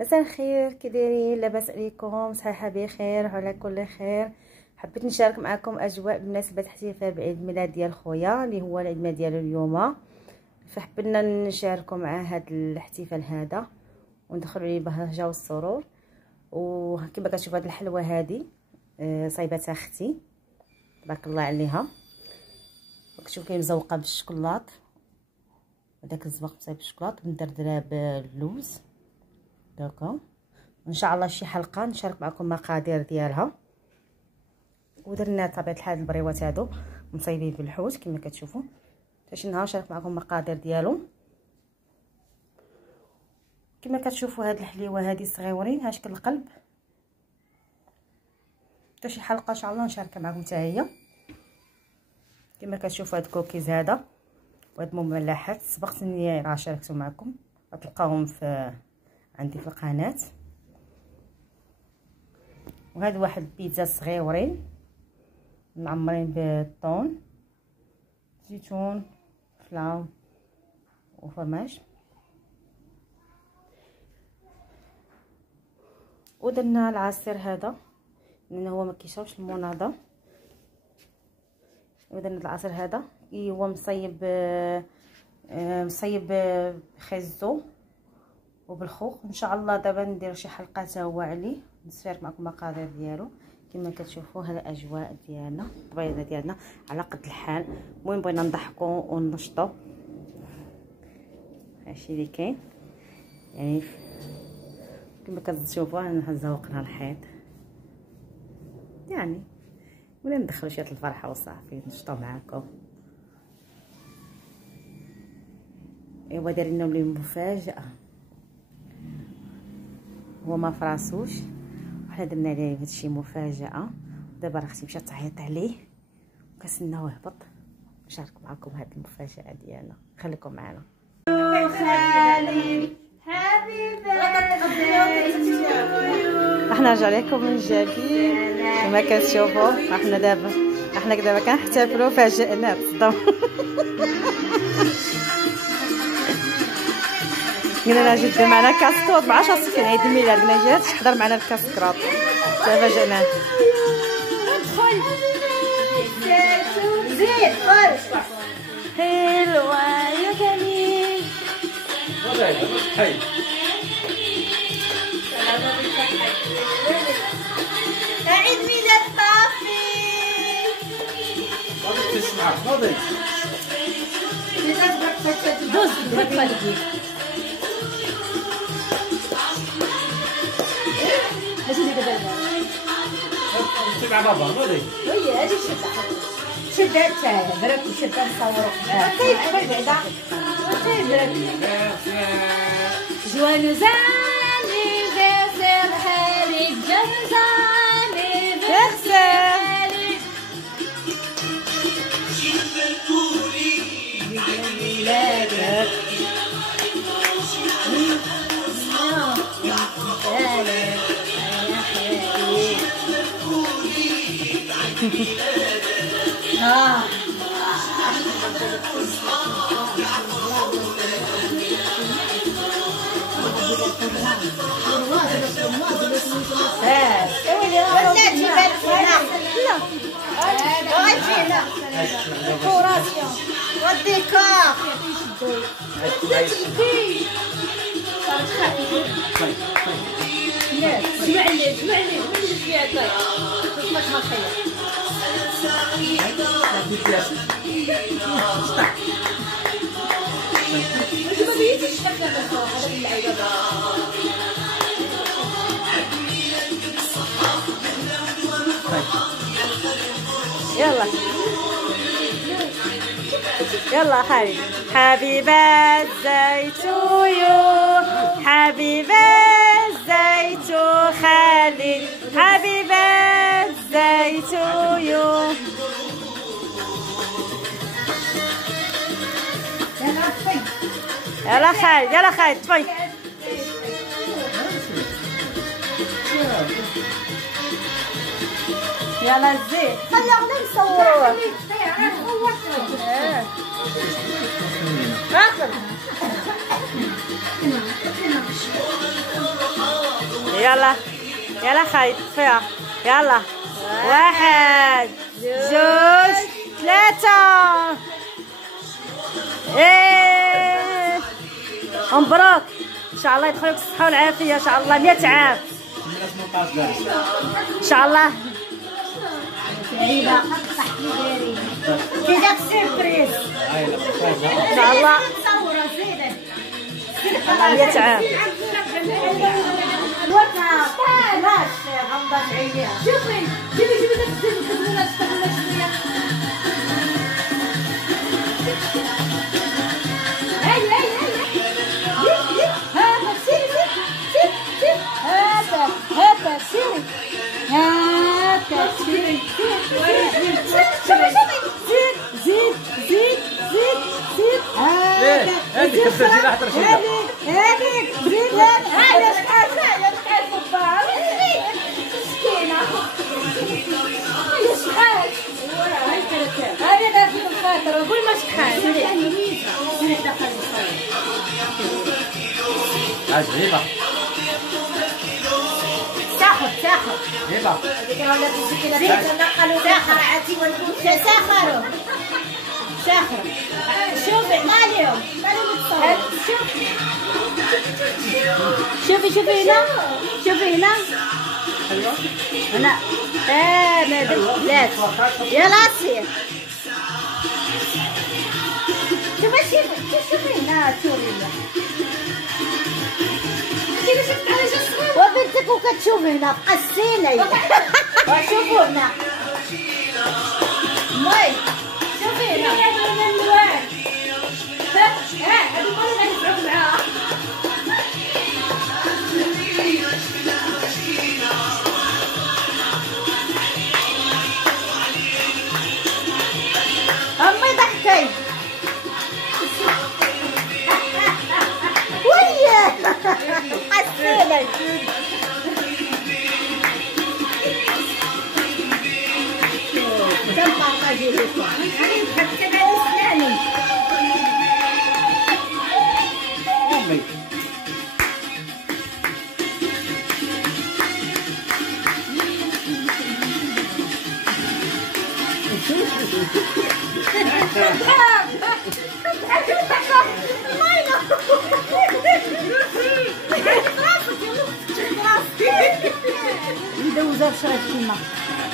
مساء الخير، كي دايرين؟ لاباس عليكم؟ صحيحه بخير وعلى كل خير. حبيت نشارك معكم اجواء بمناسبه احتفال بعيد ميلاد ديال خويا اللي هو العيد ميلاد ديالو اليوم، فحبينا نشاركوا معاه هذا الاحتفال هذا وندخلوا عليه بهجه والسرور. وكما كتشوفوا هذه الحلوه هذه صايبتها اختي تبارك الله عليها، وكتشوف كاين مزوقه بالشكلاط، هذاك الزواق صايب بالشكلاط مدردره باللوز داكا. ان شاء الله شي حلقه نشارك معكم مقادير ديالها. ودرنا طبيعه الحال البريوات هادو مصايبين بالحوت كما كتشوفوا. حتى شي نهار نشارك معكم المقادير ديالو. كما كتشوفوا هاد الحليوه هادي صغيورين ها شكل القلب. حتى شي حلقه ان شاء الله نشاركها معكم حتى هي. كما كتشوفوا هاد الكوكيز هذا وهاد مملحات سبقت اني راه شاركته معكم، غتلقاوهم في عندي في القناه. وهاد واحد البيتزا صغيورين معمرين بالطون، زيتون، فلاو وفرماج. ودرنا العصير هذا لانه هو ما كيشربش المناضه. ودرنا العصير هذا هو مصيب بخيزو وبالخوخ. ان شاء الله دابا ندير شي حلقه حتى هو عليه نشارك معكم المقادير ديالو. كما كتشوفوا هذا الاجواء ديالنا الطبيعه ديالنا على قد الحال. المهم بغينا نضحكوا وننشطوا، هادشي اللي كاين. يعني كما كتشوفوا انا زوقنا الحيط، يعني ولا ندخلوا شويه الفرحه وصافي نشطوا معاكم. ايوا دايرين لهم لي مفاجاه، هو ما فراسوش وحنا درنا ليه هادشي مفاجاه. دابا راه اختي مشات تعيط عليه وكنتسناو يهبط نشارك معكم هاد المفاجاه ديالنا. خليكم معنا. احنا رجع لكم من جديد كما كتشوفوا. احنا دابا كنحتفلوا فاجئنا تصدموا. قلنا لها جد معنا كاسكروط، ما عرفتش اصلا كان عيد الميلاد، قلنا جات تحضر معنا الكاسكروط تفاجئنا. ادخل زيد خرج حلوه يا جميل. حي عيد ميلاد بابي. غادي تسمع غادي دوز بالك ماشي ديك دابا تبع بابا غادي هي اجي شدها حتى برك شدها نصوروا كيف بعدا كيف برك. جوانوز انيفرسير خالد جوانوز انيفرسير ميلادك والديكور اسمعني فيها كاي تسمعش ما خير ما بيجيش حتى هذا اللعيبه. يلا حبيبي. Happy birthday to you, happy birthday to Khalid, happy birthday to you. يلا خالد، يلا خالد طفي. يلا زيد خلينا نصوروه. اخر يلا يلا خايف فيها. يلا 1 2 3. ايه مبروك ان شاء الله يدخلك الصحه والعافيه ان شاء الله 100 عام ان شاء الله. سعيدة كي جاك سيربريز ان شاء الله مصورة زينة 100 عام. غمضت عينيها. شوفي جيبي داك الزيت الكزمونة تستغلنا شوية. هاي هذا سيري هذا سيري هذا سيري زيد هذيك كبرتي راح ترشيدة. هذيك زيد هذا شحال كبار مسكينة شحال هذه داك الخاطر قول ما شحال سيري دخل عجيبة ساخر عجيبة. هذيك راه ولات مسكينة تنقلوا ساخرعتي والكوسة ساخر شوفي ما عليهم شوفي هنا هنا ما درت يلا سير شوفي هنا وبنتك وكتشوفي هنا قسيني شوفوا هنا ماي شوفي هنا هادو ما نلعبوا معاها امي ضحكي وياه قسيني كم فرقة جيبتها أنا نحب كذا نسلاني أمي ندوزها بشريط كيما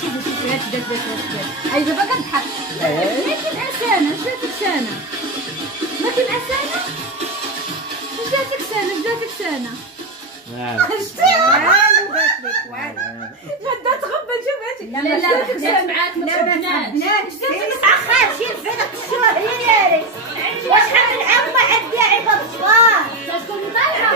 شوفي هاد دات هاي دابا كنضحك ما كنعسانة جاتك سنة ما كنعسانة جاتك سنة غدا تغبى شوف هاتي لا معاك ما تغبناش اخا شي فينك شويه يا ناري وشحال من عام ما عندي عباد صغار تكون طالعه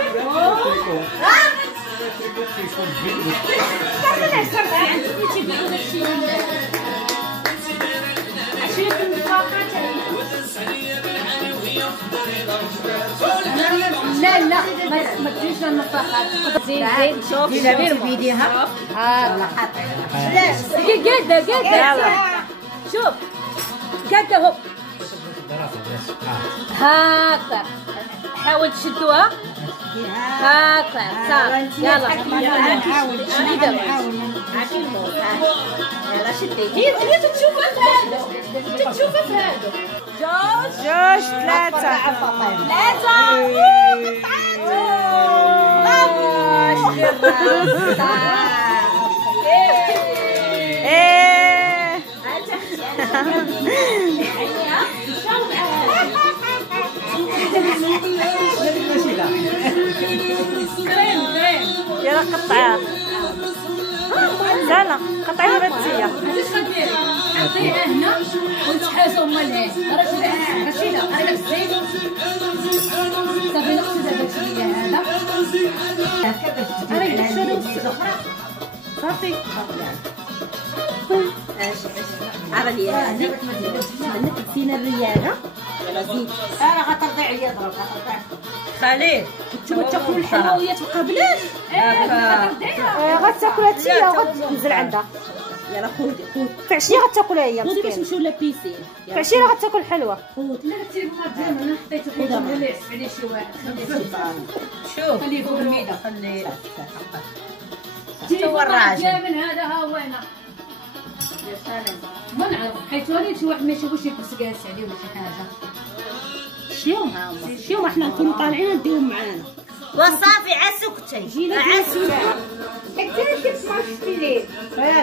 لا ما تجيش للنفاخات زين شوف دير بيديها والله قاعده شوف قاعده هو هكا حاول تشدوها هكا صافي يلا نحاول يلا شدي هي تشوفها في هذا تشوفها في هذا جوج 3 يلا قطعها سهلة قطعيها باتسية علاش غديري حطيها هنا ونتحازو مالها رشيدة قري لك الزيت صافي نقصد هذاك الشيء هذا قري لك الزيت الاخرى صافي عربي هذه عندك نسينا الرياله ولا زيد راه غترضع ليا ضرب غترضع خليل نتوما تاكلوا الحلويات وقبلاش غتاكل هادشي وغتنزل عندها يلا خذي في عشيه غتاكلها هي خذي باش نمشيو لابيسين في عشيه غتاكل الحلوه خذ لا التليفونات ديالنا انا حطيته خذها ولا يعسف عليه شي واحد شوف خليه فوق الميده خليه هو الراجل من هذا ها وانا يا سلام ما نعرف حيت وليت شي واحد ما يشوفوش يلبس كاس عليه ولا شي حاجه شيو احنا نكونوا طالعين نديهم معانا وصافي عسكتي عسكتي حتى كيف ما شفتي ليه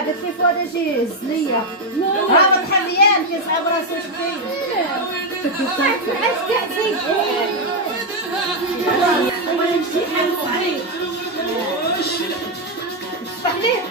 قلت لي فؤاد اجي يهز ليا هابط حميان كيصعب راسو شتي عايش كاع الله يمشي حالو عليك صح ليه